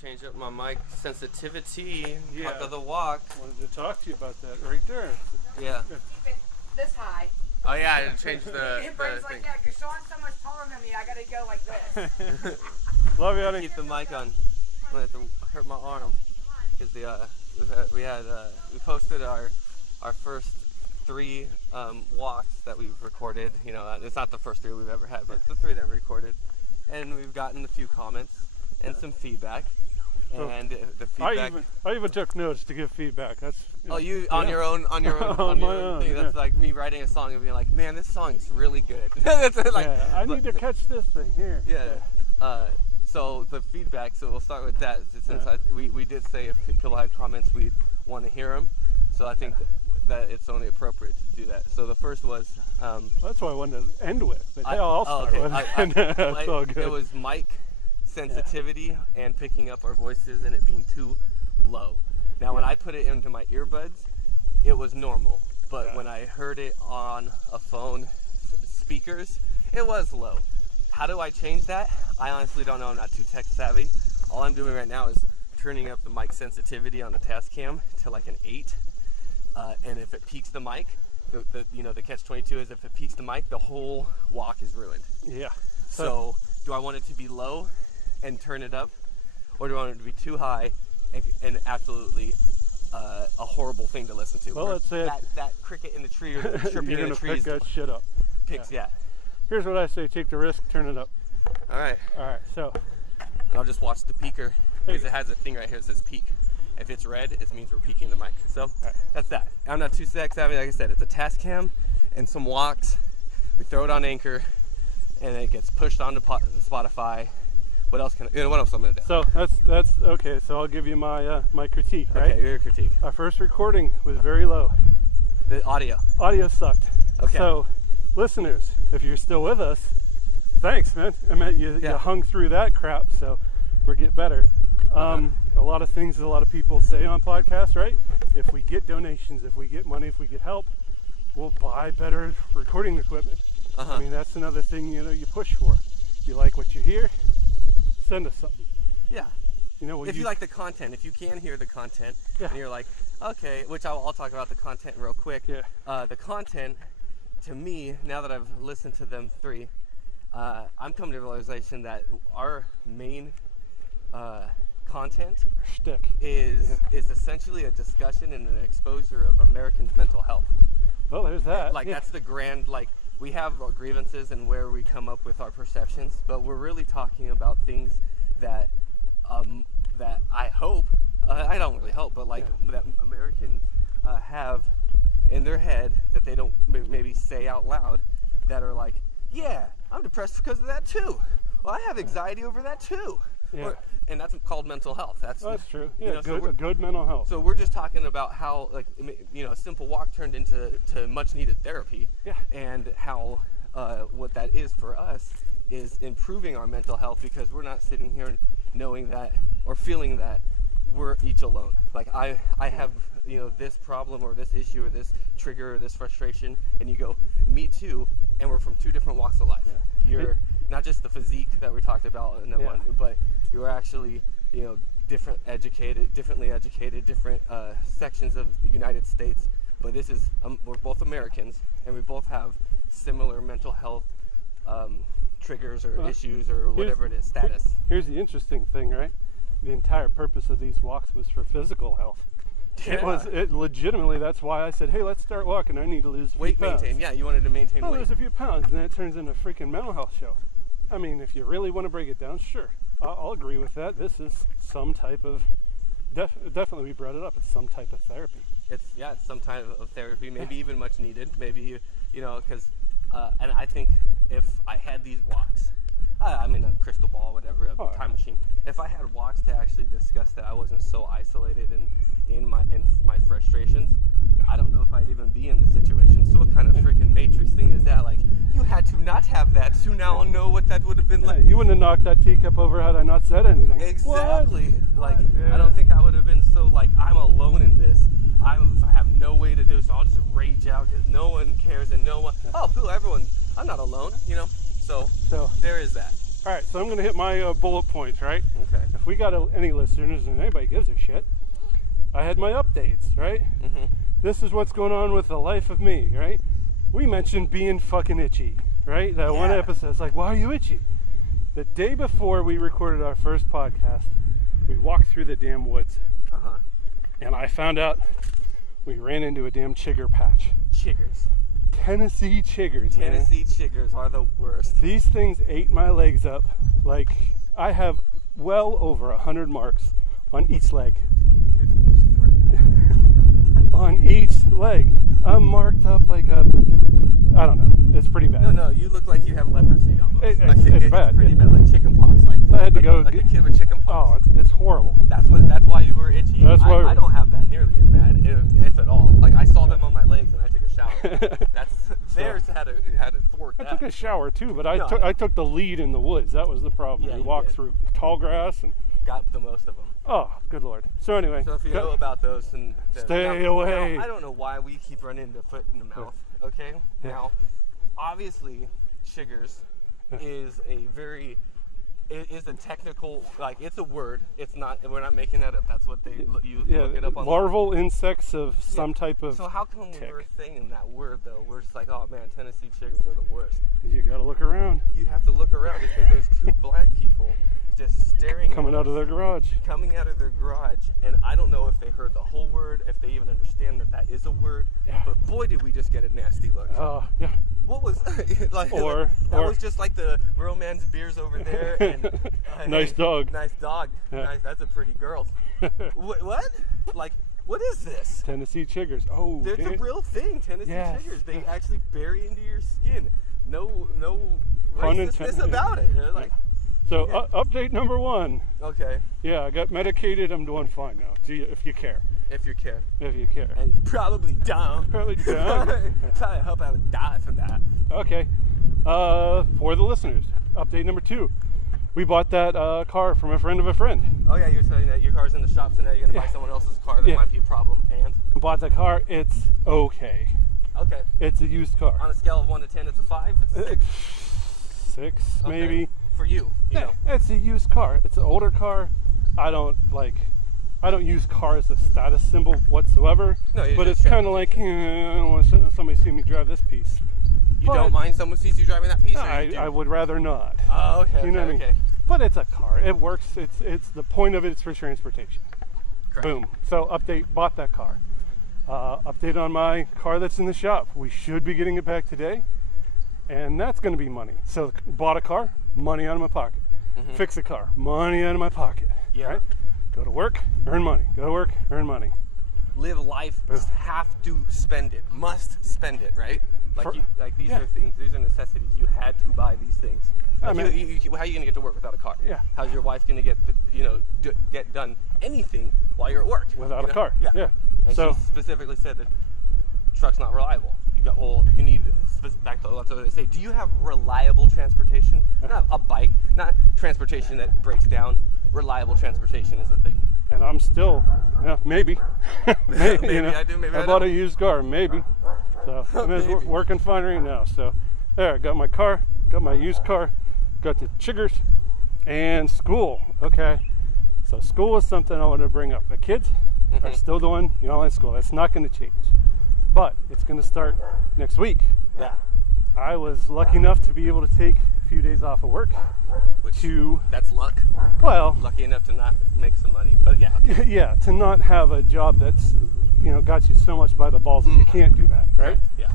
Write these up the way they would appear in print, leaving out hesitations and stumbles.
change up my mic sensitivity. Yeah. Cock of the walk. Wanted to talk to you about that right there. Yeah. Keep it this high. Oh yeah, I changed the Brady's thing. like that because Shaun's so much taller than me. I gotta go like this. Love you, honey. Keep the mic on. I'm gonna have to hurt my arm because we posted our first 3 walks that we've recorded. You know, it's not the first 3 we've ever had, but the 3 that we recorded, and we've gotten a few comments and some feedback. And the feedback. I even took notes to give feedback. That's you on your own on your own thing. That's like me writing a song and being like, man, this song is really good. That's like, I need to catch this thing here. Yeah. So the feedback. So we'll start with that. Since we did say if people had comments, we'd want to hear them. So I think that it's only appropriate to do that. So the first was. That's what I wanted to end with. But I'll start with it. That's all good. It was mic sensitivity and picking up our voices and it being too low. Now when I put it into my earbuds, it was normal, but when I heard it on a phone speakers, it was low. How do I change that? I honestly don't know. I'm not too tech savvy. All I'm doing right now is turning up the mic sensitivity on the Tascam to like an 8, and if it peaks the mic, the catch-22 is if it peaks the mic, the whole walk is ruined. Yeah. So do I want it to be low and turn it up, or do I want it to be too high and absolutely a horrible thing to listen to? Well, let's say that cricket in the tree or the chirping in the trees. Pick that shit up. Yeah. Here's what I say: take the risk, turn it up. All right. So I'll just watch the peaker because it has a thing right here that says peak. If it's red, it means we're peaking the mic. So that's that. I'm not too tech savvy. Like I said, it's a Tascam and some walks. We throw it on Anchor, and it gets pushed onto Spotify. What else what else I'm gonna do? So that's okay. So I'll give you my my critique. Right? Okay, your critique. Our first recording was very low. The audio Audio sucked. Okay. So, listeners, if you're still with us, thanks, man. I mean, you hung through that crap, so we're getting better. A lot of things a lot of people say on podcasts, right? If we get donations, if we get money, if we get help, we'll buy better recording equipment. I mean, that's another thing you push for. If you like what you hear, send us something. Yeah. If you like the content, if you can hear the content, and you're like, okay, which I'll talk about the content real quick. Yeah. The content, to me, now that I've listened to them 3, I'm coming to the realization that our main content is essentially a discussion and an exposure of Americans' mental health. Well, there's that. That's the grand, we have our grievances and where we come up with our perceptions, but we're really talking about things that that I hope, I don't really hope, but that Americans have in their head that they don't maybe say out loud, that are like, yeah, I'm depressed because of that too. Well, I have anxiety over that too. Yeah. And that's called mental health. That's true. Yeah, good mental health. So we're just talking about how, a simple walk turned into much needed therapy. Yeah. And how what that is for us is improving our mental health, because we're not sitting here knowing that or feeling that we're each alone. Like I have this problem or this issue or this trigger or this frustration, and you go, me too, and we're from 2 different walks of life. Yeah. You're not just the physique that we talked about in that one, but you're actually differently educated, different sections of the United States. But this is we're both Americans, and we both have similar mental health triggers or issues or whatever it is, status. Here's the interesting thing, right? The entire purpose of these walks was for physical health. Yeah. It legitimately, that's why I said, hey, let's start walking. I need to lose weight. Pounds. You wanted to maintain weight. Lose a few pounds, and then it turns into a freaking mental health show. I mean, if you really want to break it down, sure. I'll agree with that. This is some type of, definitely we brought it up, it's some type of therapy. It's some type of therapy, maybe even much needed. Maybe, because, and I think if I had these walks, I mean, a crystal ball, whatever, a time machine. If I had walks to actually discuss that I wasn't so isolated in my frustrations, I don't know if I'd even be in this situation. So what kind of freaking Matrix thing is that? Like, you had to not have that, so now I'll know what that would have been like. You wouldn't have knocked that teacup over had I not said anything. Exactly. What? I don't think I would have been so I'm alone in this. I have no way to do, so I'll just rage out because no one cares and no one. Oh, cool, everyone. I'm not alone, So there is that. All right, so I'm going to hit my bullet points, right? Okay. If we got any listeners, and anybody gives a shit, I had my updates, right? Mm-hmm. This is what's going on with the life of me, right? We mentioned being fucking itchy, right? That one episode, it's like, why are you itchy? The day before we recorded our first podcast, we walked through the damn woods. Uh-huh. And I found out we ran into a damn chigger patch. Chiggers. Tennessee chiggers, Tennessee chiggers are the worst. These things ate my legs up. Like, I have well over 100 marks on each leg. On each leg. I'm marked up like a, I don't know. It's pretty bad. No, you look like you have leprosy almost. It's bad. It's pretty bad, like chicken pox. Like I had to go like a kid with chicken pox. Oh, it's horrible. That's why you were itchy. I don't have that nearly as bad, if at all. Like I saw them on my legs and I took a shower. Theirs had a thwart. I took a shower too, but I took the lead in the woods. That was the problem. Yeah, we walked through tall grass and got the most of them. Oh, good Lord. So anyway. So if you know about those, and stay away. Now, I don't know why we keep running into foot in the mouth. Okay. Yeah. Now, obviously, chiggers is a technical, like, it's a word. It's not. We're not making that up. That's what you look it up on. Larval insects of some type of. So how come when we're saying that word though, we're just like, oh man, Tennessee chiggers are the worst. You gotta look around. You have to look around because there's two black people just staring coming out of their garage, and I don't know if they heard the whole word, if they even understand that is a word. Yeah. But boy, did we just get a nasty look. Yeah. What was like? That was just like the romance beers over there, and nice dog. Nice dog. Yeah. Nice. That's a pretty girl. What? Like, what is this? Tennessee chiggers. Oh, there's a real thing. Tennessee chiggers. They actually bury into your skin. No racistness about it. They're like. So update number 1. Okay. Yeah, I got medicated. I'm doing fine now. If you care. If you care. If you care. And you probably don't. Probably don't. I hope I would die from that. Okay. For the listeners, update number 2. We bought that car from a friend of a friend. Oh yeah, you're saying that your car's in the shop, so now you're gonna buy someone else's car that might be a problem. And bought the car. It's okay. Okay. It's a used car. On a scale of 1 to 10, it's a 5. It's a 6. 6 maybe. For you know. It's a used car. It's an older car. I don't use car as a status symbol whatsoever. No, but it's kind of like, I don't want somebody see me drive this piece. You don't mind someone sees you driving that piece? I would rather not. Oh, okay. You know what I mean? But it's a car. It works. It's the point of it is for transportation. Correct. Boom. So update, bought that car. Update on my car that's in the shop. We should be getting it back today. And that's going to be money. So bought a car, money out of my pocket. Mm-hmm. Fix a car, money out of my pocket. Yeah. Right? Go to work, earn money. Go to work, earn money. Live life, have to spend it, must spend it, right? These are things, these are necessities. You had to buy these things. Like how are you going to get to work without a car? Yeah. How's your wife going to get get done anything while you're at work? Without a car. Yeah. And she specifically said that truck's not reliable. You need, back to what they say, do you have reliable transportation? Not a bike, not transportation that breaks down. Reliable transportation is the thing. And I'm still, maybe. Maybe I do, maybe I don't. Bought a used car, maybe. So it's working fine right now. So there, I got my car, got my used car, got the chiggers, and school. Okay. So school is something I want to bring up. The kids are still doing online school. That's not going to change. But it's going to start next week. Yeah. I was lucky enough to be able to take a few days off of work. That's luck. Well, lucky enough to not make some money. But yeah. Okay. Yeah, to not have a job that's, got you so much by the balls that you can't do that, right? Yeah.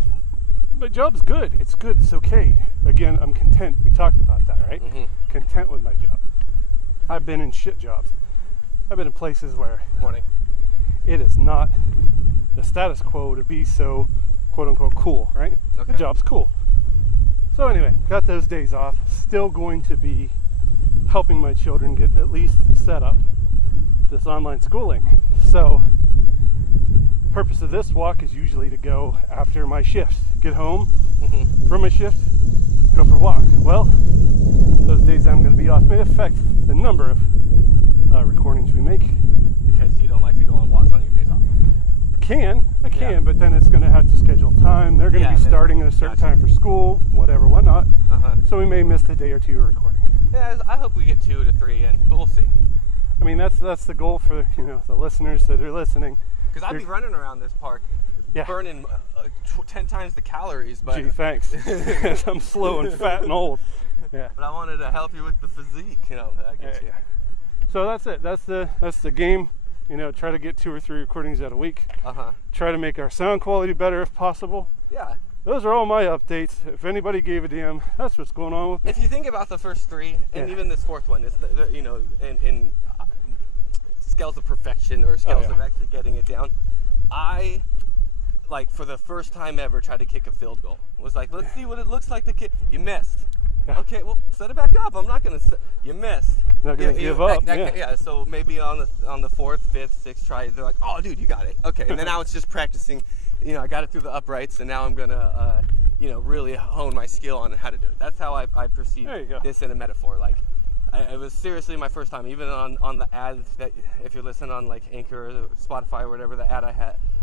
But job's good. It's good. It's okay. Again, I'm content. We talked about that, right? Mm-hmm. Content with my job. I've been in shit jobs. I've been in places where it is not the status quo to be so quote unquote cool, right? Okay. The job's cool. So anyway, got those days off. Still going to be helping my children get at least set up this online schooling. So purpose of this walk is usually to go after my shift, get home from my shift, go for a walk. Well, those days I'm going to be off may affect the number of recordings we make. Because you don't like to go on walks on your days off. I can, but then it's going to have to schedule time. They're going to be starting at a certain time for school, whatnot. So we may miss a day or two of recording. Yeah, I hope we get 2 to 3 in, but we'll see. I mean, that's the goal for, you know, the listeners that are listening. Because I'd be running around this park, burning 10 times the calories. But gee, thanks. I'm slow and fat and old. Yeah. But I wanted to help you with the physique, you know. That gets you. So that's it. That's the game. You know, try to get 2 or 3 recordings out a week. Try to make our sound quality better if possible. Yeah. Those are all my updates. If anybody gave a damn, that's what's going on with me. If you think about the first 3, and even this 4th one, it's you know, in scales of perfection or scales of actually getting it down. I, like, for the first time ever, tried to kick a field goal. Was like, let's see what it looks like to kick. You missed. Okay, well, set it back up. I'm not gonna. You missed. Not gonna give up. So maybe on the 4th, 5th, 6th try, they're like, oh, dude, you got it. Okay, and then now it's just practicing. You know, I got it through the uprights, and now I'm gonna, you know, really hone my skill on how to do it. That's how I perceive this in a metaphor. Like, it was seriously my first time. Even on the ad that, if you're listening on like Anchor or Spotify or whatever, the ad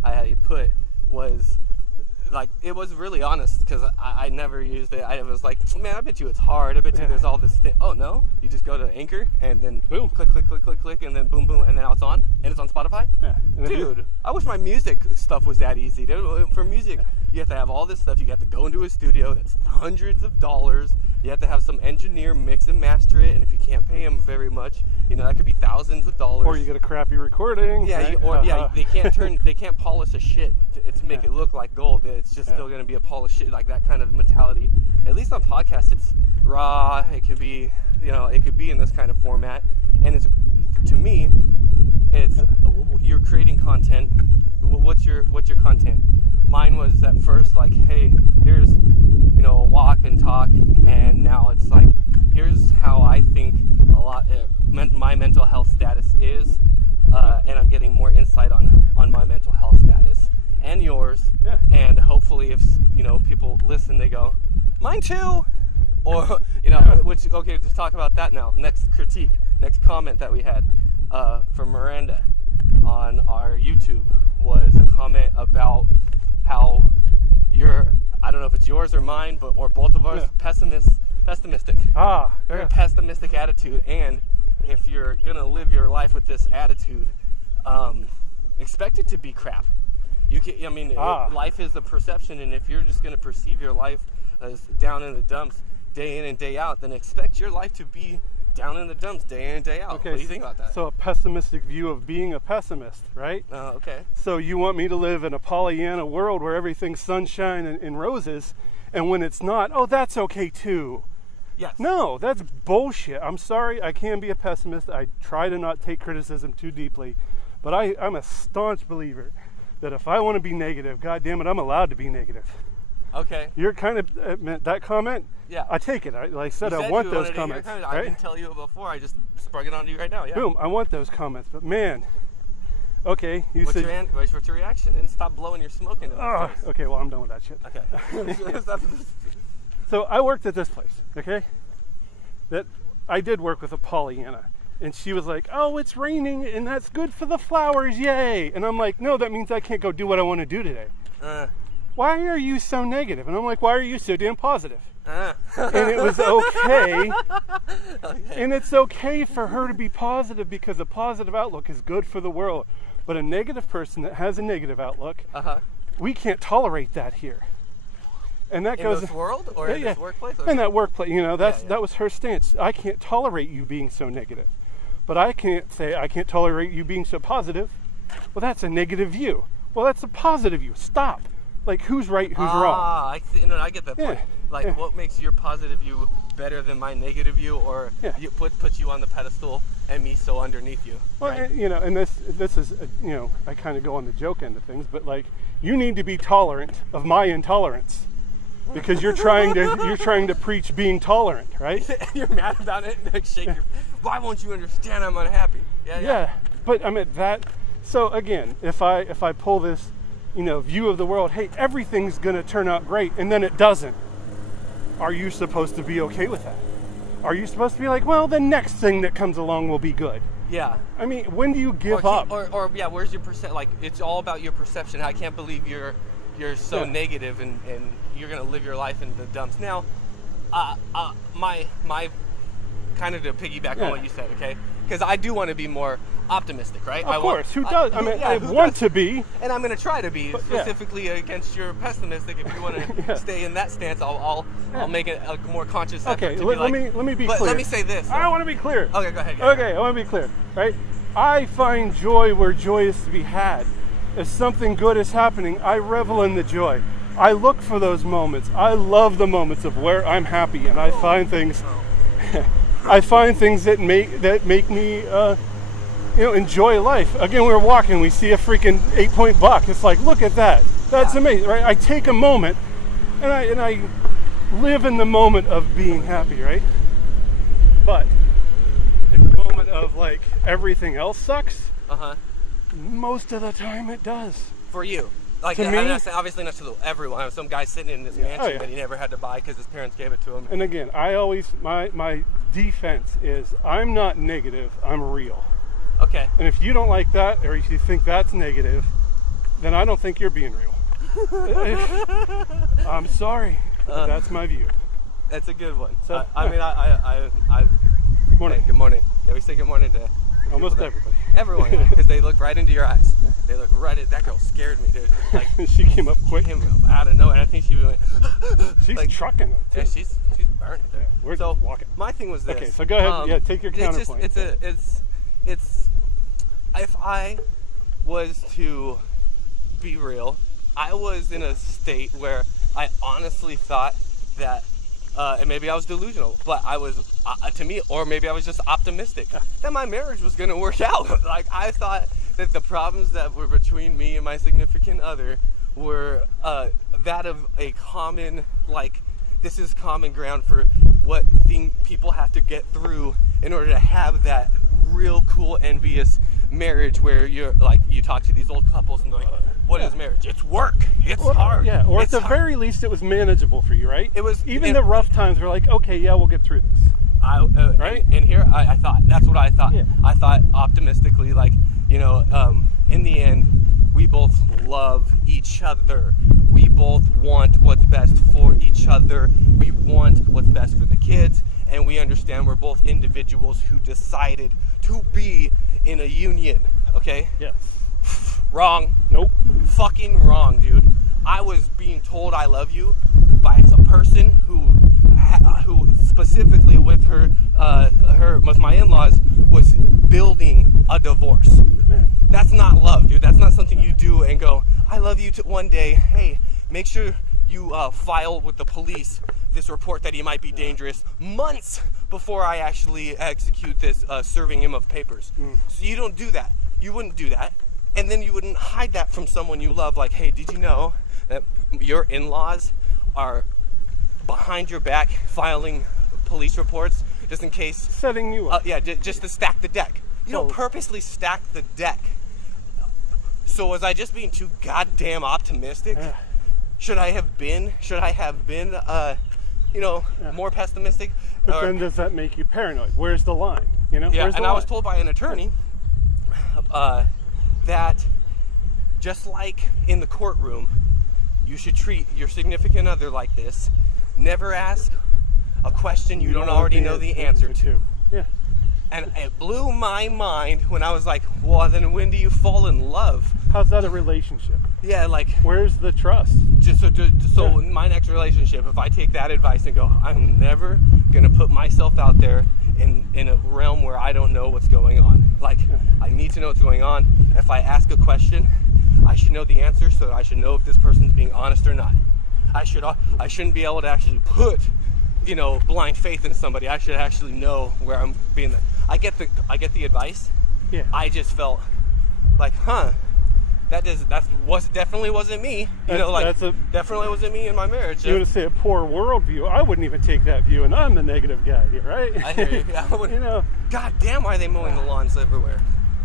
I had put was. Like, it was really honest, because I never used it. I was like, man, I bet you it's hard. I bet you there's all this thing. Oh, no? You just go to Anchor, and then boom, click, click, click, click, click, and then boom, boom, and now it's on? And it's on Spotify? Yeah. Dude, I wish my music stuff was that easy. For music, you have to have all this stuff. You have to go into a studio that's hundreds of dollars. You have to have some engineer mix and master it, and if you can't pay him very much, you know, that could be thousands of dollars. Or you get a crappy recording. Yeah, right? They can't polish a shit to make it look like gold. It's just still going to be a polished shit, like that kind of mentality. At least on podcasts, it's raw. It could be, you know, it could be in this kind of format, and it's, to me, it's you're creating content. What's your content? Mine was at first like, hey, here's, you know, a walk and talk, and now it's like, here's how I think my mental health status is, and I'm getting more insight on my mental health status and yours, and hopefully if, you know, people listen, they go, mine too, or, you know, which, okay, just talk about that now. Next comment that we had from Miranda on our YouTube was a comment about how you're, I don't know if it's yours or mine, or both of ours, pessimistic. Very pessimistic attitude, and if you're gonna live your life with this attitude, expect it to be crap. You can, I mean, life is a perception, and if you're just gonna perceive your life as down in the dumps day in and day out, then expect your life to be down in the dumps day in and day out. Okay, what do you think about that? So a pessimistic view of being a pessimist, right? Okay. So you want me to live in a Pollyanna world where everything's sunshine and roses, and when it's not, oh, that's okay too. Yes. No, that's bullshit. I'm sorry, I can be a pessimist. I try to not take criticism too deeply, but I'm a staunch believer that if I want to be negative, God damn it, I'm allowed to be negative. Okay. You're kind of, that comment, I take it. Like I said, I want those comments. Right? I didn't tell you before, I just sprung it onto you right now, Boom, I want those comments, but man, okay, what's your reaction? And stop blowing your smoke into my face. Okay, well, I'm done with that shit. Okay. So I worked at this place, okay? That I did work with a Pollyanna, and she was like, oh, it's raining, and that's good for the flowers, yay! And I'm like, no, that means I can't go do what I want to do today. Why are you so negative? And I'm like, why are you so damn positive? And it was okay. And it's okay for her to be positive because a positive outlook is good for the world. But a negative person that has a negative outlook, we can't tolerate that here. And that goes in this world or in this workplace? In that workplace, you know, that was her stance. I can't tolerate you being so negative. But I can't say I can't tolerate you being so positive. Well, that's a negative view. Well, that's a positive view. Stop. Like, who's right, who's wrong? I see. No, I get that point. Like, what makes your positive view better than my negative view, or puts you on the pedestal and me so underneath you? Well, right? You know, and this is, you know, I kind of go on the joke end of things, but like, you need to be tolerant of my intolerance. Because you're trying to preach being tolerant, right? You're mad about it, like why won't you understand I'm unhappy? Yeah. But I mean that. So again, if I pull this, you know, view of the world, hey, everything's gonna turn out great, and then it doesn't. Are you supposed to be okay with that? Are you supposed to be like, well, the next thing that comes along will be good? Yeah. I mean, when do you give up? Or where's your like? It's all about your perception. I can't believe you're so negative and you're gonna live your life in the dumps. Now, my kind of to piggyback on what you said, okay? Because I do want to be more optimistic, right? Of course. Who does? I mean, I want to be. And I'm going to try to be, specifically against your pessimistic. If you want to stay in that stance, I'll make it a more conscious effort. Okay, to let me be clear. Let me say this. I want to be clear. Okay, go ahead. Okay, I want to be clear, right? I find joy where joy is to be had. If something good is happening, I revel in the joy. I look for those moments. I love the moments of where I'm happy, and I find things. I find things that make me, enjoy life. Again, we were walking. We see a freaking 8-point buck. It's like, look at that. That's amazing, right? I take a moment, and I live in the moment of being happy, right? But in the moment of like everything else sucks. Most of the time, it does. For you. Like, to me, obviously not to everyone. Some guy sitting in this mansion that he never had to buy because his parents gave it to him. And again, I always, my defense is I'm not negative, I'm real. Okay. And if you don't like that, or if you think that's negative, then I don't think you're being real. I'm sorry. That's my view. That's a good one. So, morning. Hey, good morning. Yeah, we say good morning to almost everybody. Everyone, because they look right into your eyes. They look right at that girl. Scared me, dude. Like she came up quick. Came up out of nowhere. And I think she went. She's like, trucking. Yeah, she's burning. Yeah, we're just walking. My thing was this. Okay, so go ahead. Take your counterpoint. It's if I was to be real, I was in a state where I honestly thought that. And maybe I was delusional, but I was, to me, or maybe I was just optimistic that my marriage was going to work out. Like, I thought that the problems that were between me and my significant other were that of a common, like, this is common ground for what people have to get through in order to have that real cool, envious marriage where you're like, you talk to these old couples and they're like, what is marriage? It's work. It's hard. Yeah, or it's at the very least, it was manageable for you, right? It was. Even the rough times were like, okay, yeah, we'll get through this. Right? And here, I thought, that's what I thought. Yeah. I thought optimistically, like, in the end, we both love each other. We both want what's best for each other. We want what's best for the kids. And we understand we're both individuals who decided to be in a union. Okay? Yes. Wrong. Nope. Fucking wrong, dude. I was being told I love you by a person who specifically with with my in-laws was building a divorce. Man. That's not love, dude. That's not something you do and go, I love you one day. Hey, make sure you file with the police this report that he might be dangerous months before I actually execute this serving him of papers. So you don't do that. You wouldn't do that. And then you wouldn't hide that from someone you love. Like, hey, did you know that your in-laws are behind your back filing police reports just in case? Setting you up. Just to stack the deck. You don't purposely stack the deck. So was I just being too goddamn optimistic? Should I have been more pessimistic? But then does that make you paranoid? Where's the line? Yeah, and I was told by an attorney that just like in the courtroom, you should treat your significant other like this. Never ask a question you don't already know the answer to. Yeah. And it blew my mind when I was like, well, then when do you fall in love? How's that a relationship? Yeah, like... Where's the trust? So in my next relationship, if I take that advice and go, I'm never going to put myself out there in a realm where I don't know what's going on. Like, I need to know what's going on. If I ask a question, I should know the answer, so I should know if this person's being honest or not. I shouldn't be able to actually put, blind faith in somebody. I should actually know where I'm being. I get the advice. Yeah. I just felt like, that definitely wasn't me. Definitely wasn't me in my marriage. You want to say a poor worldview? I wouldn't even take that view, and I'm the negative guy here, right? I hear you. Yeah, God damn, why are they mowing the lawns everywhere?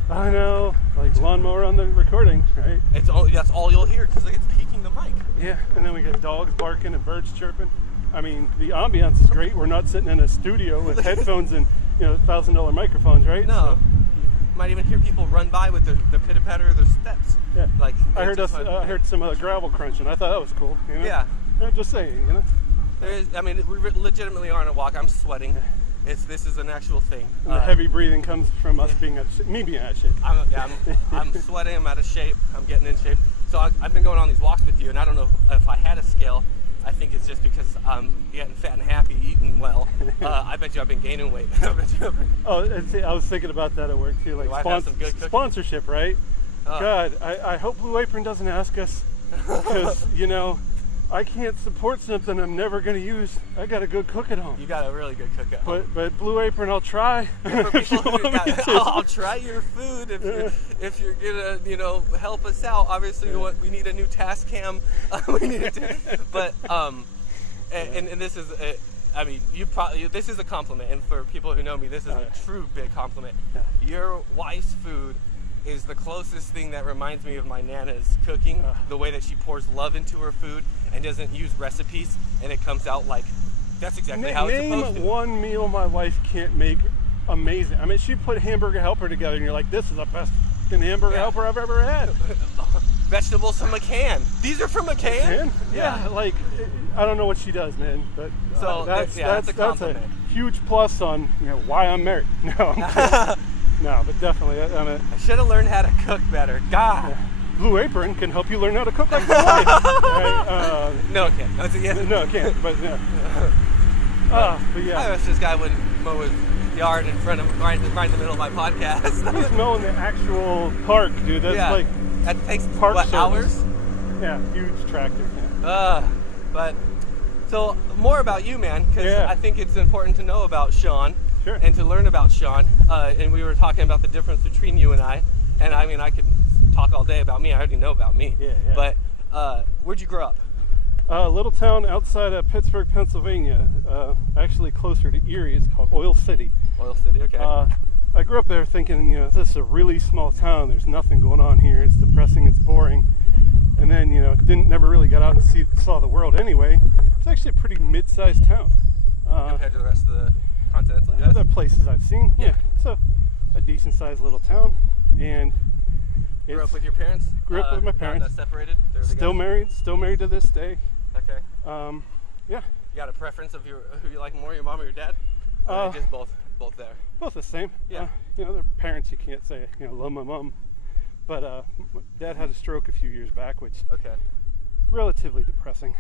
I know, like lawnmower on the recording, right? That's all you'll hear because it's peaking the mic. Yeah, and then we got dogs barking and birds chirping. I mean, the ambiance is great. We're not sitting in a studio with headphones and $1,000 microphones, right? No. You might even hear people run by with their pitter-patter of their steps. Yeah. Like I heard some gravel crunching. I thought that was cool. Yeah. Just saying, we legitimately are on a walk. I'm sweating. This is an actual thing. And the heavy breathing comes from us being me being out of shape. I'm sweating. I'm out of shape. I'm getting in shape. So I've been going on these walks with you, and I don't know if I had a scale. I think it's just because I'm getting fat and happy, eating well. I bet you I've been gaining weight. I was thinking about that at work too. Like sponsorship, right? God, I hope Blue Apron doesn't ask us because I can't support something I'm never going to use. I got a good cook at home. You got a really good cook at home. But Blue Apron, I'll try. I'll try your food if you're gonna help us out. Obviously, we need a new task cam. But and this is this is a compliment, and for people who know me, this is a true big compliment. Yeah. Your wife's food is the closest thing that reminds me of my Nana's cooking, the way that she pours love into her food and doesn't use recipes, and it comes out like that's exactly how it's supposed to. Name one meal my wife can't make amazing. I mean, she put Hamburger Helper together, and you're like, this is the best Hamburger Helper I've ever had. Vegetables from a can. These are from a can? Yeah, like, I don't know what she does, man, but that's a compliment. That's a huge plus on why I'm married. No, I'm kidding. No, but definitely. I should have learned how to cook better. God. Yeah. Blue Apron can help you learn how to cook like that. Right? No, it can't. No, it can't. But yeah. But yeah. I wish this guy wouldn't mow his yard in front of right in the middle of my podcast. He's mowing the actual park, dude. That's that takes park hours? Yeah, huge tractor. But so more about you, man, because I think it's important to know about Shaun. Sure. And to learn about Shaun, and we were talking about the difference between you and I mean, I could talk all day about me. I already know about me. Yeah. But where'd you grow up? A little town outside of Pittsburgh, Pennsylvania, actually closer to Erie. It's called Oil City. Oil City, okay. I grew up there thinking, this is a really small town. There's nothing going on here. It's depressing. It's boring. And then, never really got out and saw the world anyway. It's actually a pretty mid-sized town. Compared to the rest of the continental U.S.? Other places I've seen, so a decent-sized little town, and grew up with your parents? Grew up with my parents. Not separated? Still married to this day. Okay. Yeah. You got a preference of who you like more, your mom or your dad? Or just both there? Both the same. Yeah. They're parents. You can't say love my mom, but Dad had a stroke a few years back, which relatively depressing.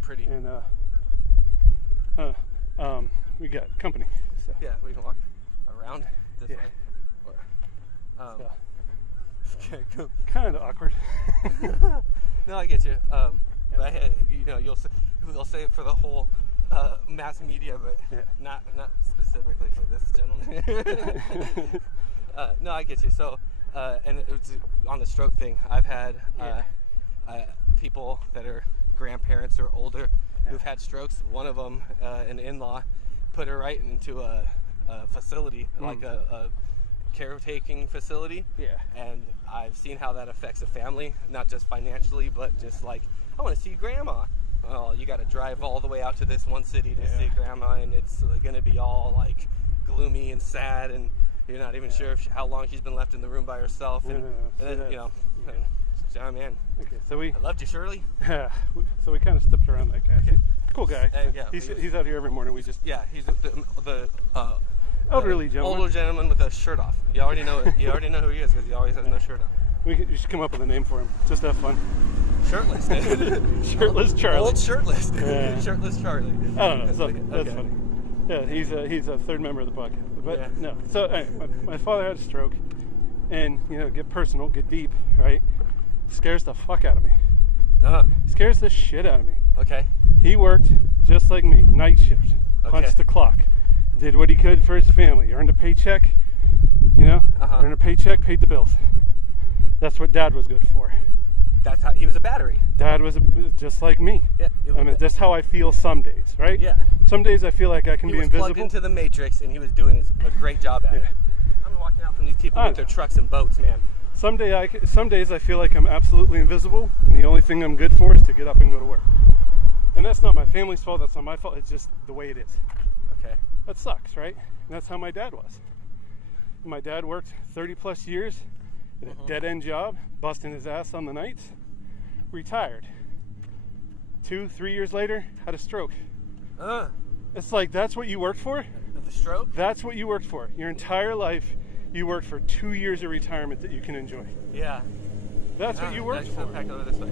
Pretty. And we got company. So. Yeah, we can walk around this way. Okay, cool. Kind of awkward. No, I get you. But you'll say it for the whole mass media, but not specifically for this gentleman. No, I get you. So, and it was on the stroke thing. I've had people that are grandparents or older who've had strokes. One of them, an in-law, put her right into a facility, like a caretaking facility. Yeah. And I've seen how that affects a family, not just financially, but just like, I want to see grandma. Well, you got to drive all the way out to this one city to see grandma, and it's going to be all like gloomy and sad, and you're not even sure how long she's been left in the room by herself. And then, man. Okay, so I loved you, Shirley. Yeah. So we kind of stepped around that guy. Okay. Cool guy. He's out here every morning. He's the elderly gentleman. Older gentleman with a shirt off. You already know it. You already know who he is because he always has no shirt on. You should come up with a name for him. Just have fun. Shirtless, dude. Shirtless Charlie. Old shirtless, dude. Yeah. Shirtless Charlie. I don't know. That's funny. Yeah, he's a third member of the podcast. But no. So anyway, my father had a stroke, and get personal, get deep, right? Scares the fuck out of me. Scares the shit out of me. Okay. He worked just like me, night shift, punched the clock, did what he could for his family, earned a paycheck, earned a paycheck, paid the bills. That's what Dad was good for. That's how he was a battery. Dad was just like me. Yeah. That's how I feel some days, right? Yeah. Some days I feel like I can be invisible. He was plugged into the matrix, and he was doing a great job at it. I'm walking out from these people with their trucks and boats, man. Some days I feel like I'm absolutely invisible, and the only thing I'm good for is to get up and go to work. And that's not my family's fault. That's not my fault. It's just the way it is. Okay. That sucks, right? And that's how my dad was. My dad worked 30 plus years at a dead-end job, busting his ass on the nights, retired. 2-3 years later, had a stroke. It's like, that's what you worked for? The stroke? That's what you worked for. Your entire life, you worked for 2 years of retirement that you can enjoy. Yeah. That's what you worked for. Pack over this way.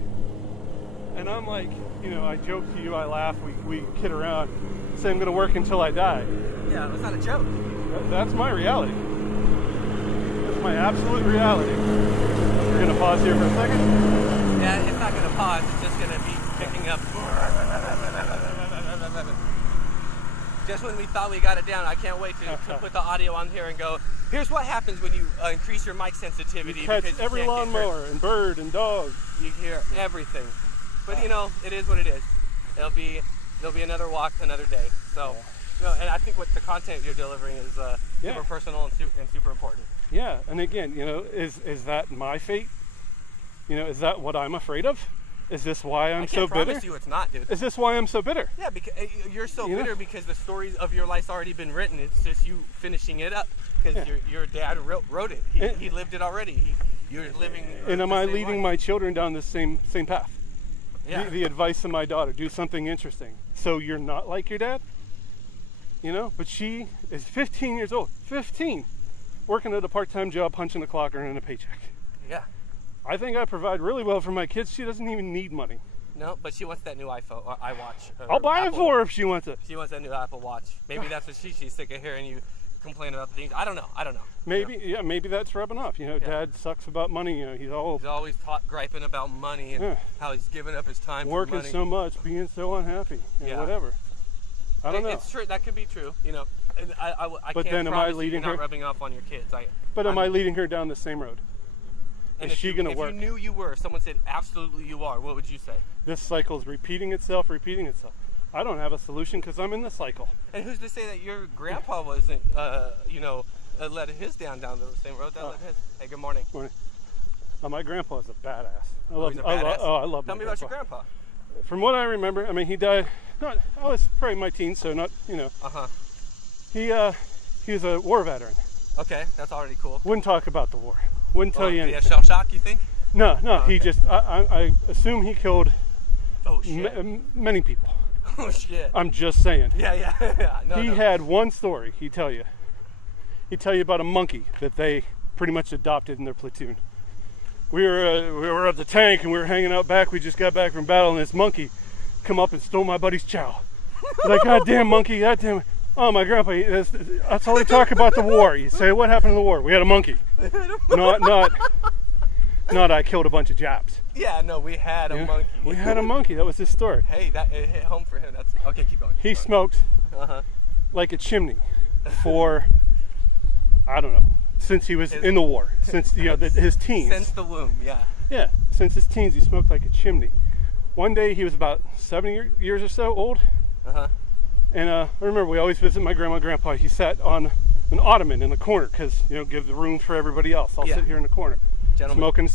And I'm like, I joke to you, I laugh, we kid around, say I'm going to work until I die. Yeah, it's not a joke. That's my reality. That's my absolute reality. We're going to pause here for a second. Yeah, it's not going to pause, it's just going to be picking up. Just when we thought we got it down, I can't wait to put the audio on here and go, here's what happens when you increase your mic sensitivity. You catch every lawnmower and bird and dog. You hear everything. But it is what it is. There'll be another walk another day. So, and I think what the content you're delivering is super personal and super important. Yeah, and again, is that my fate? Is that what I'm afraid of? Is this why I'm so bitter? I promise you it's not, dude. Is this why I'm so bitter? Yeah, because you're so bitter because the story of your life's already been written. It's just you finishing it up because your dad wrote it. He lived it already. You're living. And am I leading my children down the same path? Yeah. The advice of my daughter: do something interesting. So you're not like your dad, But she is 15 years old. 15, working at a part-time job, punching the clock, earning a paycheck. Yeah. I think I provide really well for my kids. She doesn't even need money. No, but she wants that new iPhone or iWatch. I'll buy it for her if she wants it. She wants that new Apple Watch. Maybe that's what she's sick of hearing you complain about the things. I don't know. Maybe, maybe that's rubbing off. Dad sucks about money. He's always griping about money and how he's giving up his time working for money. so much, being so unhappy, whatever. I don't know. It's true. That could be true. And I but can't then am I leading you're her? Not rubbing off on your kids. Am I leading her down the same road? And is she going to work? If you knew you were, if someone said absolutely you are, what would you say? This cycle is repeating itself. I don't have a solution because I'm in the cycle. And who's to say that your grandpa wasn't, led his down the same road that led his? Hey, good morning. Morning. My grandpa is a badass. I love Tell me about your grandpa. From what I remember, he died. I was probably in my teens, so not. He was a war veteran. Okay, that's already cool. Wouldn't talk about the war. Wouldn't tell you anything. Shell shock, you think? No. Oh, he just. I assume he killed. Oh shit. Many people. Oh shit. I'm just saying. Yeah. He had one story. He'd tell you about a monkey that they pretty much adopted in their platoon. We were at the tank and we were hanging out back. We just got back from battle, and this monkey come up and stole my buddy's chow. Like, goddamn monkey, goddamn. Oh, my grandpa, that's all he talk about the war. You say, what happened in the war? We had a monkey. Not I killed a bunch of Japs. Yeah, no, we had a monkey. We had a monkey. That was his story. Hey, it hit home for him. Okay, keep going. He smoked like a chimney for, I don't know, since he was in the war. Since, his teens. Since the womb, yeah. Yeah, since his teens, he smoked like a chimney. One day, he was about 70 years or so old. And I remember we always visit my grandma and grandpa. He sat on an ottoman in the corner because, give the room for everybody else. I'll sit here in the corner. Gentlemen. Smoking a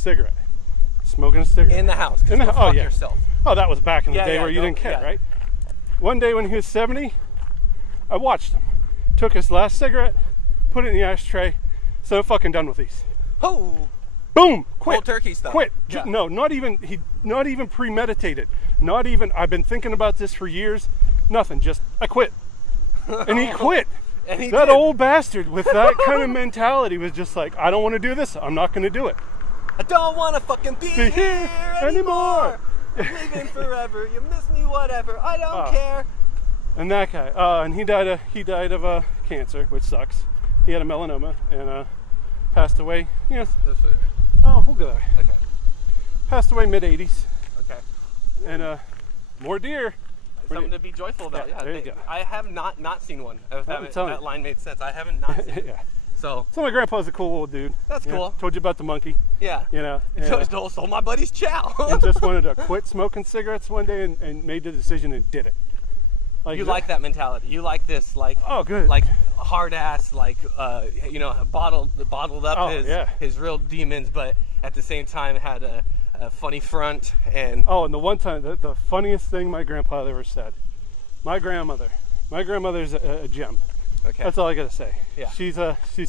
cigarette. In the house. Yourself. Oh, that was back in the day where you didn't care, right? One day when he was 70, I watched him. Took his last cigarette, put it in the ashtray, said, I'm fucking done with these. Oh. Boom! Quit. Cold turkey stuff. Quit. Yeah. No, not even premeditated. Not even, I've been thinking about this for years. Nothing, just, I quit. And he quit. And he that did. old bastard with that kind of mentality was just like, I don't want to do this. I'm not going to do it. I don't want to fucking be here anymore. I'm leaving forever. You miss me, whatever. I don't care. And that guy, and he died of cancer, which sucks. He had a melanoma and passed away. This way. Oh, we'll go that way. Okay. Passed away mid-80s. Okay. And more deer. Something to be joyful about. Yeah, there you go. I have not seen one. That line made sense. I haven't seen it. Yeah. So my grandpa's a cool old dude. That's cool. Told you about the monkey. Yeah. Stole my buddy's chow. And just wanted to quit smoking cigarettes one day and made the decision and did it. Like that mentality. You like this, good. Like hard ass, bottled up his real demons, but at the same time had a funny front and. Oh, and the one time, the funniest thing my grandpa ever said. My grandmother's a gem. Okay. That's all I gotta say. Yeah. She's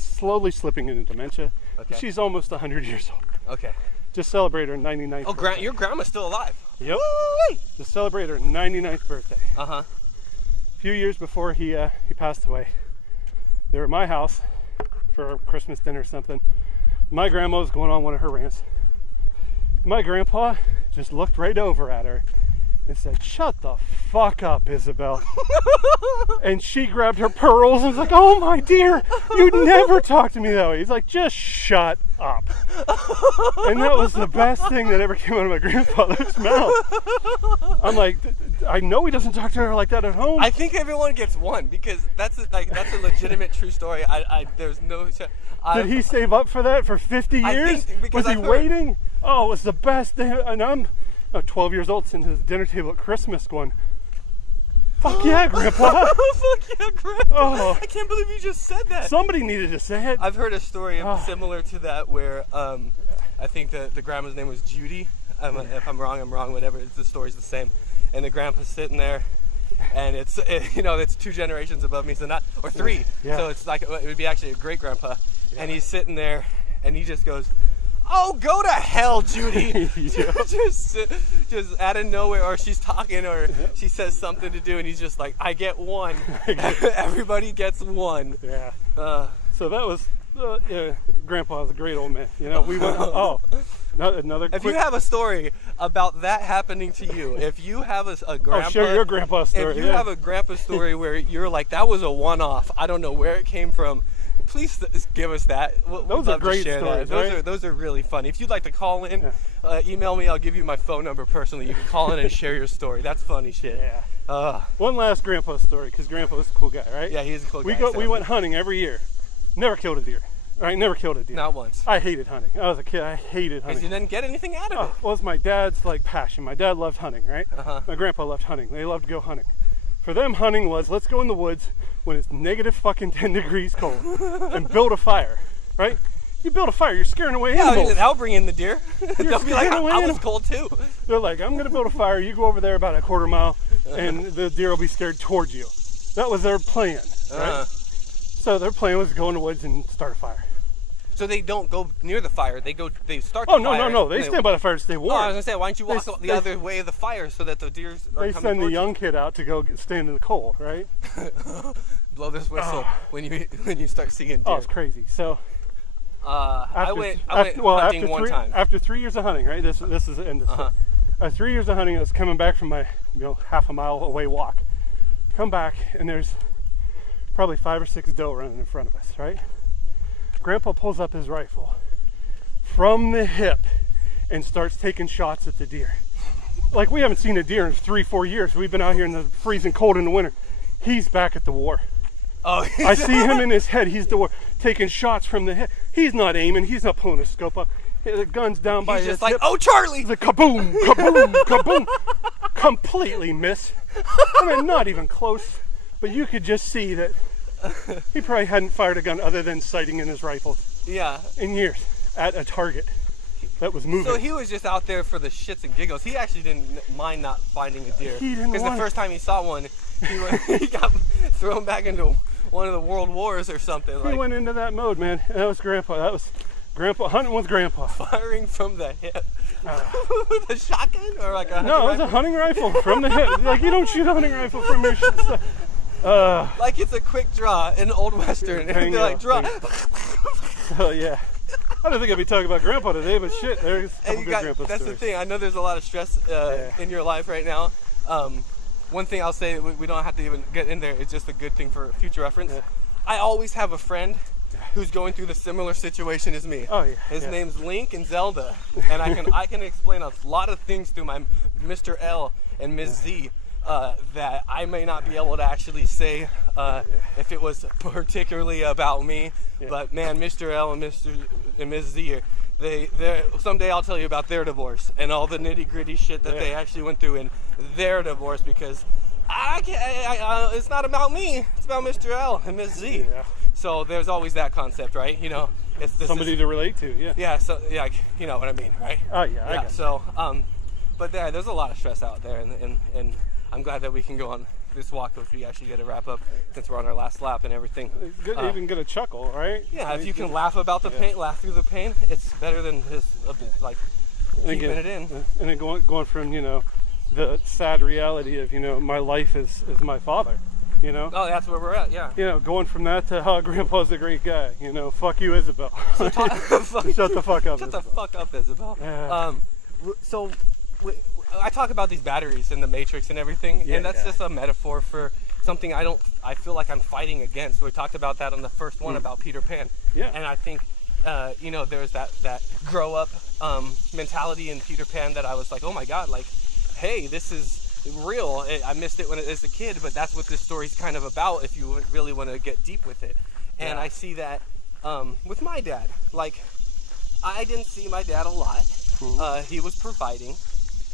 slowly slipping into dementia. Okay. She's almost 100 years old. Okay. Just celebrated her 99th. Oh, your grandma's still alive. Yep. Woo-wee! Just celebrated her 99th birthday. A few years before he passed away, they were at my house for a Christmas dinner or something. My grandma was going on one of her rants. My grandpa just looked right over at her and said, "Shut the fuck up, Isabel." And she grabbed her pearls and was like, "Oh my dear, you never talk to me that way." He's like, "Just shut up." And that was the best thing that ever came out of my grandfather's mouth. I'm like, I know he doesn't talk to her like that at home. I think everyone gets one, because that's a legitimate true story. There's no. Did he save up for that for 50 years? Was he waiting? Oh, it was the best thing. And I'm 12 years old, sitting at the dinner table at Christmas going, "Fuck yeah, Grandpa." Fuck yeah, Grandpa. Oh. I can't believe you just said that. Somebody needed to say it. I've heard a story similar to that where I think the grandma's name was Judy. If I'm wrong, I'm wrong, whatever. The story's the same. And the grandpa's sitting there, and it's 2 generations above me, so not, or 3. Yeah. So it's like, it would be actually a great grandpa. Yeah. And he's sitting there, and he just goes, "Oh, go to hell, Judy." just out of nowhere, or she's talking, or she says something to do, and he's just like, "I get one." Everybody gets one. Yeah. So that was, Grandpa was a great old man. You know, we went, another. If you have a story about that happening to you, if you have a grandpa, share your grandpa story. If you have a grandpa story where you're like, "That was a one-off, I don't know where it came from," please give us that. Those are great stories. Those are really funny. If you'd like to call in, email me. I'll give you my phone number personally. You can call in and share your story. That's funny shit. Yeah. One last Grandpa story, because Grandpa was a cool guy, right? Yeah, he's a cool guy. We went hunting every year. Never killed a deer. All right, never killed a deer. Not once. I hated hunting. I was a kid. I hated hunting. Because you didn't get anything out of it. Well, it's my dad's passion. My dad loved hunting, right? My grandpa loved hunting. They loved to go hunting. For them, hunting was, let's go in the woods when it's negative fucking 10 degrees cold and build a fire, right? You build a fire, you're scaring away animals. Yeah, that'll bring in the deer. They'll be like, "I was cold too." They're like, "I'm going to build a fire. You go over there about a quarter mile, and the deer will be scared towards you." That was their plan, right? So their plan was to go in the woods and start a fire. So they don't go near the fire. They start the fire. Oh, no. They stand by the fire to stay warm. Oh, I was going to say, why don't you walk the other way of the fire so that the deer are coming They send the young kid out to go stand in the cold, right? Blow this whistle when you start seeing deer. Oh, it's crazy. So I went hunting one time. After 3 years of hunting, right? This is the end of the story. 3 years of hunting, I was coming back from my half a mile away walk. Come back, and there's probably 5 or 6 doe running in front of us, right? Grandpa pulls up his rifle from the hip and starts taking shots at the deer. Like, we haven't seen a deer in 3-4 years. We've been out here in the freezing cold in the winter. He's back at the war. Oh, I see him in his head. He's taking shots from the hip. He's not aiming. He's not pulling his scope up. The gun's down by his hip. He's just like, "Oh, Charlie!" He's like, kaboom, kaboom, kaboom. Completely miss. I mean, not even close. But you could just see that he probably hadn't fired a gun other than sighting in his rifle. Yeah. In years at a target that was moving. So he was just out there for the shits and giggles. He actually didn't mind not finding a deer. He didn't. Because the first time he saw one, he got thrown back into one of the world wars or something. He went into that mode, man. That was Grandpa. That was Grandpa hunting with Grandpa. Firing from the hip. With a shotgun or like a No, it was a hunting rifle from the hip. Like, you don't shoot a hunting rifle from your stuff. Like it's a quick draw in Old Western. And they're like, draw. Oh, yeah. I don't think I'd be talking about Grandpa today, but shit, there's a couple good Grandpa That's stories. the thing. I know there's a lot of stress in your life right now. One thing I'll say, we don't have to even get in there, it's just a good thing for future reference. Yeah. I always have a friend who's going through the similar situation as me. Oh, yeah. His name's Link and Zelda. And I can explain a lot of things through my Mr. L and Ms. Z. That I may not be able to actually say if it was particularly about me, but man, Mr. L and Ms. Z, someday I'll tell you about their divorce and all the nitty gritty shit that they actually went through in their divorce, because it's not about me, it's about Mr. L and Ms. Z. Yeah. So there's always that concept, right? It's somebody to relate to, yeah. Yeah, so yeah, you know what I mean, right? Oh yeah, I got so but there's a lot of stress out there, and I'm glad that we can go on this walk, which we actually get to wrap up since we're on our last lap and everything. It's good to even get a chuckle, right? Yeah, if you can laugh about the pain, laugh through the pain, it's better than just keeping it in. And then going from the sad reality of my life is my father, you know? Oh, that's where we're at, yeah. You know, going from that to, oh, Grandpa's a great guy, you know, fuck you, Isabel. So shut the fuck up, Shut Isabel. the fuck up, Isabel. Yeah. So I talk about these batteries in the Matrix and everything, and that's just a metaphor for something I feel like I'm fighting against. We talked about that on the first one about Peter Pan. Yeah. And I think, you know, there's that grow up mentality in Peter Pan that I was like, oh my God, like, hey, this is real. I missed it when as a kid, but that's what this story's kind of about if you really want to get deep with it. And I see that with my dad. Like, I didn't see my dad a lot. He was providing,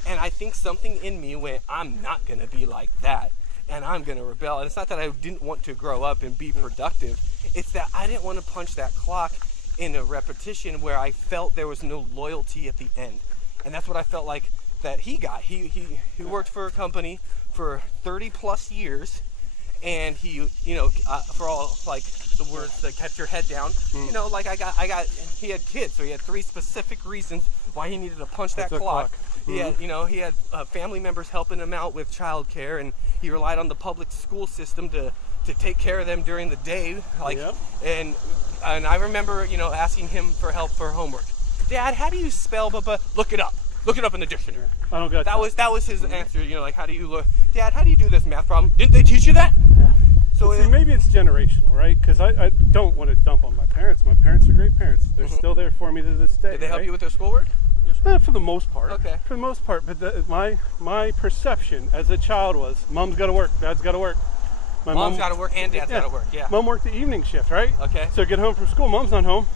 and I think something in me went, I'm not going to be like that, and I'm going to rebel. And it's not that I didn't want to grow up and be productive. It's that I didn't want to punch that clock in a repetition where I felt there was no loyalty at the end. And that's what I felt like that he got. He worked for a company for 30 plus years, and he, you know, for all like the words that kept your head down, you know, like he had kids, so he had 3 specific reasons why he needed to punch that clock. He had, you know, he had family members helping him out with childcare, and he relied on the public school system to take care of them during the day. Like, and I remember, you know, asking him for help for homework. Dad, how do you spell blah? Look it up. Look it up in the dictionary. I don't get that was his answer. You know, like, how do you look? Dad, how do you do this math problem? Didn't they teach you that? Yeah. So see, maybe it's generational, right? Because I don't want to dump on my parents. My parents are great parents. They're still there for me to this day. Did they help you with their schoolwork? For the most part. Okay. For the most part, but my perception as a child was, Mom's got to work, Dad's got to work. Mom's got to work and Dad's got to work. Yeah. Mom worked the evening shift, right? Okay. So get home from school, Mom's not home.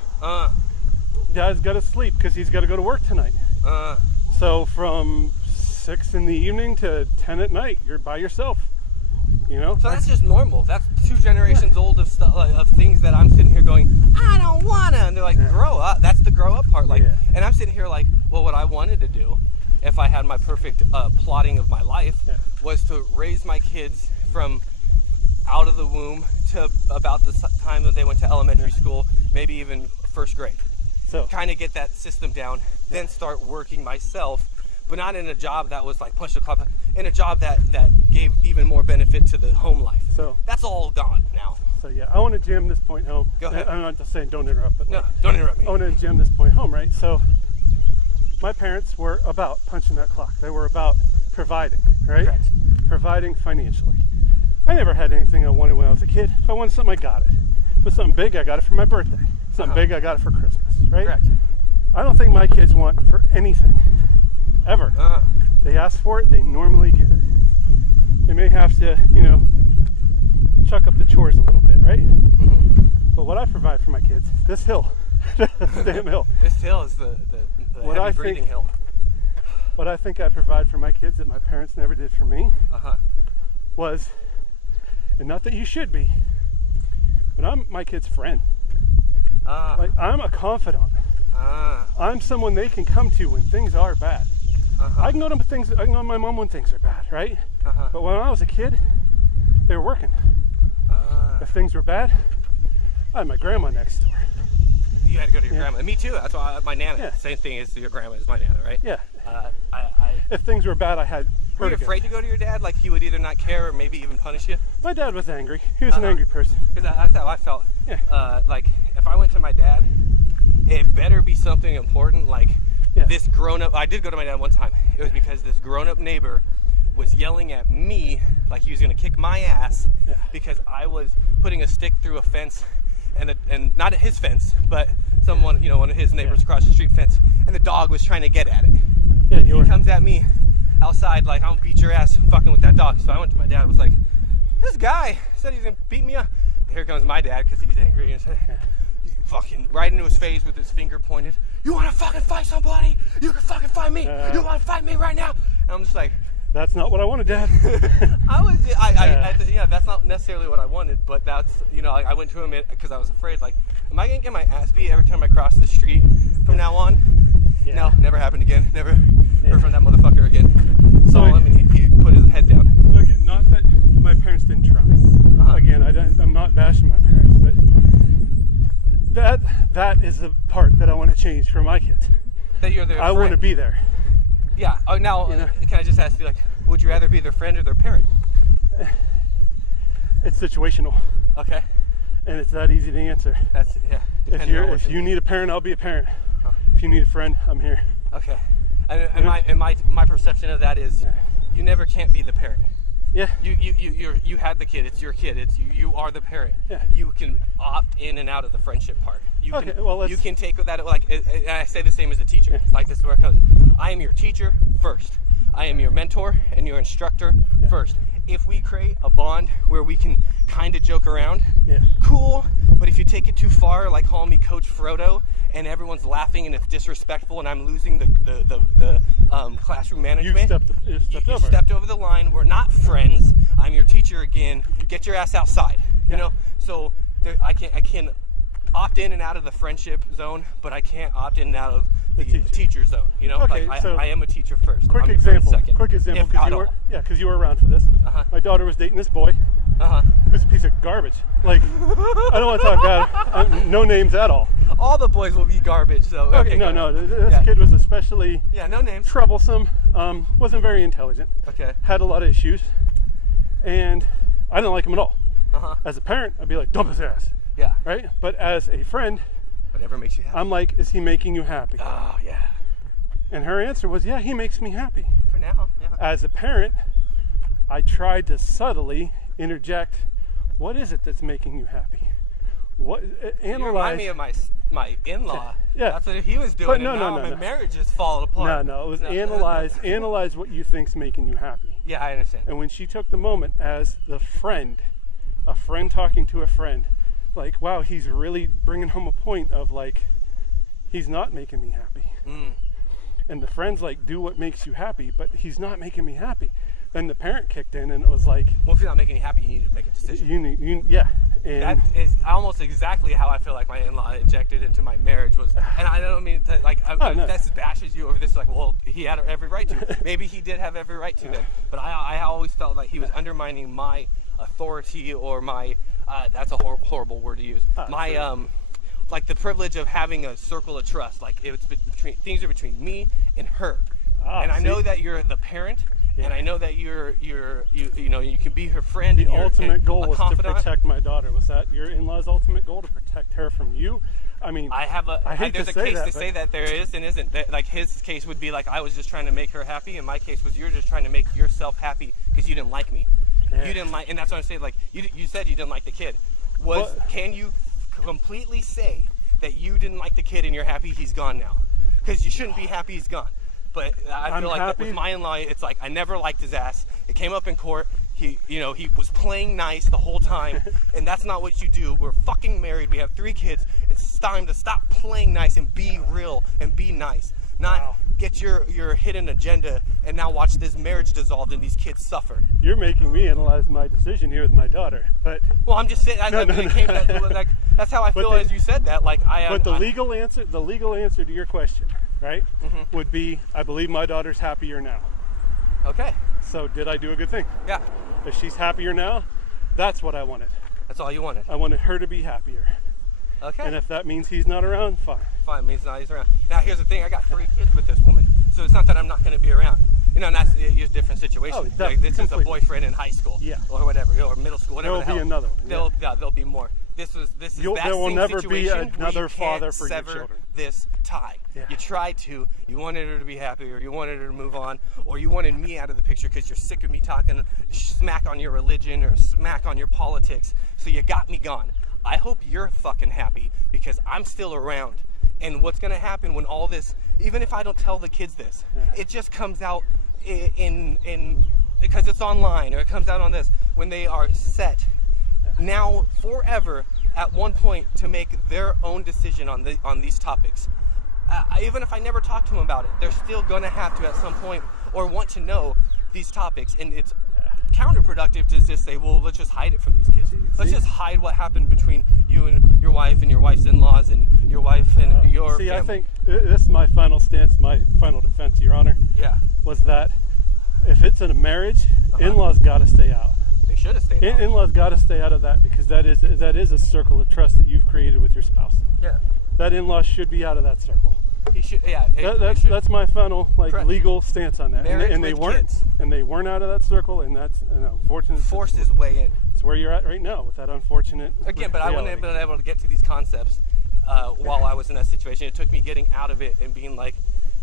Dad's got to sleep because he's got to go to work tonight. So from 6 in the evening to 10 at night, you're by yourself. You know. So that's just normal. That's 2 generations old of stuff, of things that I'm sitting here going, I don't wanna. And they're like, grow up. That's the grow up part. Like, and I'm sitting here like, well, what I wanted to do, if I had my perfect plotting of my life, was to raise my kids from out of the womb to about the time that they went to elementary school, maybe even 1st grade. So kind of get that system down, then start working myself, but not in a job that was like push the clock, in a job that gave even more benefit to the home life. So that's all gone now. So yeah, I want to jam this point home. Go ahead. I'm not just saying don't interrupt, but no, don't interrupt me. I want to jam this point home, right? So my parents were about punching that clock. They were about providing, right? Correct. Providing financially. I never had anything I wanted when I was a kid. If I wanted something, I got it. If it was something big, I got it for my birthday. Something big, I got it for Christmas, right? Correct. I don't think my kids want for anything, ever. They ask for it, they normally get it. They may have to, you know, chuck up the chores a little bit, right? But what I provide for my kids, this hill, this damn hill. This hill is the heavy breathing hill. What I think I provide for my kids that my parents never did for me was, and not that you should be, but I'm my kid's friend. Like, I'm a confidant. I'm someone they can come to when things are bad. I can go to my mom when things are bad, right? But when I was a kid, they were working. If things were bad, I had my grandma next door. You had to go to your grandma. Me too. That's why my nana. Same thing as your grandma is my nana, right? Yeah. If things were bad, I had. Were you afraid to go to your dad? Like he would either not care or maybe even punish you? My dad was angry. He was an angry person. That's how I felt. Like if I went to my dad, it better be something important. Like this grown-up. I did go to my dad one time. It was because this grown-up neighbor was yelling at me like he was going to kick my ass because I was putting a stick through a fence, and not at his fence, but someone, you know, one of his neighbors across the street fence, and the dog was trying to get at it. Yeah, he comes at me outside like, I'll beat your ass fucking with that dog. So I went to my dad and was like, this guy said he's gonna beat me up. And here comes my dad because he's angry and said, fucking right into his face with his finger pointed. You want to fucking fight somebody? You can fucking fight me. You want to fight me right now? And I'm just like, that's not what I wanted, Dad. That's not necessarily what I wanted, but that's, you know, I went to him because I was afraid, like, am I gonna get my ass beat every time I cross the street from now on? No, never happened again. Never heard from that motherfucker again. So I mean, he put his head down. So again, not that my parents didn't try. Again, I'm not bashing my parents, but that is the part that I want to change for my kids. That you're their friend. I want to be there. Yeah. Now, can I just ask you, like, would you rather be their friend or their parent? It's situational. Okay. And it's that easy to answer. That's, yeah. If you need a parent, I'll be a parent. Huh. If you need a friend, I'm here. Okay. And my perception of that is you never can't be the parent. Yeah. You had the kid. It's your kid. It's you are the parent. Yeah. You can opt in and out of the friendship part. You can take that, like, and I say the same as a teacher. Yeah. Like, this is where it comes. I am your teacher first. I am your mentor and your instructor first. If we create a bond where we can kind of joke around, cool. But if you take it too far, like calling me Coach Frodo, and everyone's laughing and it's disrespectful, and I'm losing the classroom management, you stepped over the line. We're not friends. I'm your teacher again. Get your ass outside. You know. So I can opt in and out of the friendship zone, but I can't opt in and out of the teacher zone. You know, okay, like so I am a teacher first. Quick example, because you were around for this. My daughter was dating this boy who's a piece of garbage. Like, I don't want to talk bad. No names at all. All the boys will be garbage. So okay, no. This kid was especially no names. Troublesome. Wasn't very intelligent. Okay. Had a lot of issues, and I didn't like him at all. As a parent, I'd be like, dump his ass. Yeah. Right. But as a friend, whatever makes you happy. I'm like, is he making you happy? Oh yeah. And her answer was, yeah, he makes me happy. For now. Yeah. As a parent, I tried to subtly interject, what is it that's making you happy? What analyze? You remind me of my in-law. Yeah. That's what he was doing. But my marriage is falling apart. No. It was analyze what you think's making you happy. Yeah, I understand. And when she took the moment as the friend, a friend talking to a friend, like, wow, he's really bringing home a point of, like, he's not making me happy. And the friend's like, do what makes you happy, but he's not making me happy. Then the parent kicked in, and it was like, well, if you're not making you happy, you need to make a decision. And that is almost exactly how I feel like my in-law injected into my marriage was, and I don't mean to, like, this bashes you over this, like, well, he had every right to. Maybe he did have every right to then, but I always felt like he was undermining my authority or my, that's a horrible word to use, like the privilege of having a circle of trust. Like, things are between me and her. And I know that you're the parent, and I know that you can be her friend. The ultimate goal was to protect my daughter. Was that your in-law's ultimate goal, to protect her from you? I mean, there's a case to say that there is and isn't. Like, his case would be like, I was just trying to make her happy, and my case was you're just trying to make yourself happy because you didn't like me. You didn't like, and that's what I'm saying. Like, you said you didn't like the kid. Can you completely say that you didn't like the kid and you're happy he's gone now? Because you shouldn't be happy he's gone. But I feel like with my in-law, it's like I never liked his ass. It came up in court. He was playing nice the whole time, and that's not what you do. We're fucking married. We have 3 kids. It's time to stop playing nice and be real and be nice. Not get your hidden agenda and now watch this marriage dissolved and these kids suffer. You're making me analyze my decision here with my daughter, but well, I'm just saying. That's how I feel as you said that. Like the legal answer to your question, right, would be, I believe my daughter's happier now. Okay. So did I do a good thing? Yeah. If she's happier now, that's what I wanted. That's all you wanted. I wanted her to be happier. Okay. And if that means he's not around, fine. Fine, means not he's around. Now here's the thing, I got 3 kids with this woman, so it's not that I'm not going to be around. You know, and that's a different situation. Like, this is a boyfriend in high school, or whatever, or middle school, whatever. There'll be another one. There'll be more. This is there will never be another father for your children. This tie. Yeah. You tried to. You wanted her to be happy, or you wanted her to move on, or you wanted me out of the picture because you're sick of me talking smack on your religion or smack on your politics. So you got me gone. I hope you're fucking happy because I'm still around. And what's going to happen when all this, even if I don't tell the kids this, it just comes out in because it's online, or it comes out on this, when they are set now forever at one point to make their own decision on these topics. Even if I never talk to them about it, they're still going to have to at some point or want to know these topics. And it's counterproductive to just say, well, let's just hide it from these kids. Let's just hide what happened between you and your wife and your wife's in-laws and your wife and your family. I think this is my final stance, my final defense, Your Honor. Yeah. Was that if it's in a marriage, in-laws got to stay out. They should have stayed out. In-laws got to stay out of that, because that is a circle of trust that you've created with your spouse. Yeah. That in-law should be out of that circle. He should. Yeah. That's my final legal stance on that. Marriage and they with weren't. Kids. And they weren't out of that circle, and that's an unfortunate. Forced his way in. it's where you're at right now with that unfortunate again. But reality. I wouldn't have been able to get to these concepts while I was in that situation. It took me getting out of it and being like,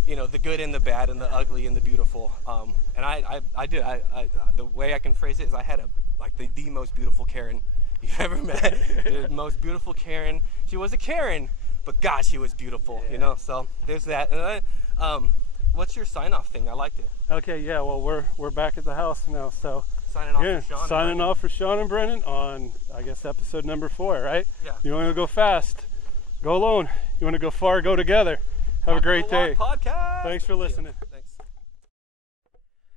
you know, the good and the bad and the ugly and the beautiful. And I did. The way I can phrase it is I had the most beautiful Karen you've ever met. The most beautiful Karen. She was a Karen, but God, she was beautiful. You know. So there's that. And what's your sign-off thing? I liked it. Okay. Yeah. Well, we're back at the house now. So signing off for Shaun. Signing off for Shaun and Brendan on, I guess, episode number 4. Right? Yeah. You want to go fast? Go alone. You want to go far? Go together. Have a great day. Podcast. Thanks for listening. Thanks.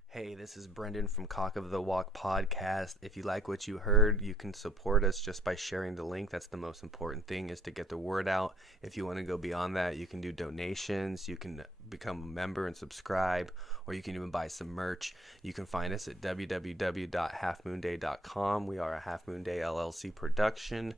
Hey, this is Brendan from Cock of the Walk Podcast. If you like what you heard, you can support us just by sharing the link. That's the most important thing, is to get the word out. If you want to go beyond that, you can do donations. You can become a member and subscribe, or you can even buy some merch. You can find us at www.halfmoonday.com. We are a Half Moon Day LLC production.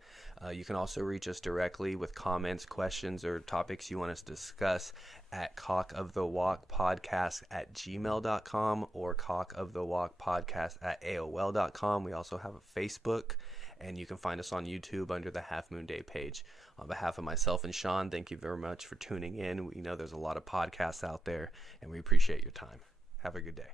You can also reach us directly with comments, questions, or topics you want us to discuss at CockoftheWalkPodcast@gmail.com or CockoftheWalkPodcast@AOL.com. We also have a Facebook, and you can find us on YouTube under the Half Moon Day page. On behalf of myself and Shaun, thank you very much for tuning in. We know there's a lot of podcasts out there, and we appreciate your time. Have a good day.